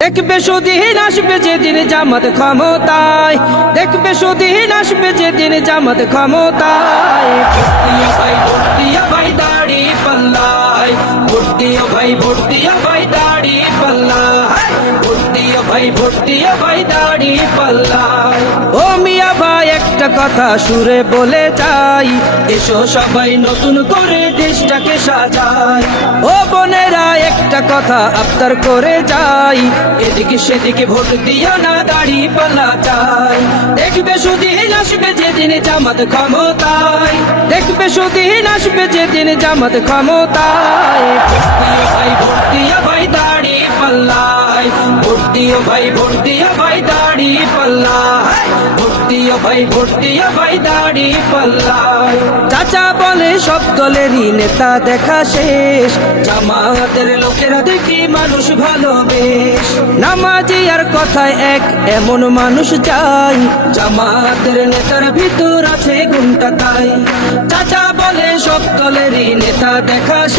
দেখবে সুদিন আসবে যেদিন জামাত ক্ষমতায়, দেখবে সুদিন আসবে যেদিন জামাত ক্ষমতায়। ভোট দিও ভাই দাড়ি পাল্লায়, ভোট দিও ভাই, ভোট দিও ভাই দাড়ি পাল্লায়, ভোট দিও ভাই, ভোট দিও ভাই দাড়ি পাল্লায়। ও মিয়া ভাই একটা কথা সুরে বলে যাই, এসো সবাই নতুন করে দেশটাকে সাজাই। ও বোনেরা একটা কথা আবদার করে যাই, এদিকে সেদিকে ভোট দিও না, দাড়ি পাল্লা চাই। দেখবে সুদিন আসবে যেদিন জামাত ক্ষমতায়, দেখবে সুদিন আসবে যেদিন জামাত ক্ষমতায়। ভোট দিও ভাই দাড়ি পাল্লায়, ভোট দিও ভাই, ভোট দিও ভাই দাড়ি পাল্লায়, ভোট দিও ভাই, ভোট দিও ভাই দাড়ি পাল্লায়। চাচা বলে সব দলেরই নেতা দেখা শেষ, জামাতের লোকেরা দেখি মানুষ ভালো বেশ। নামাজি আর কথায় এক এমন মানুষ চাই, জামাতের নেতার ভিতর আছে গুণটা তাই। চাচা বলে সব দলেরই নেতা দেখা শেষ।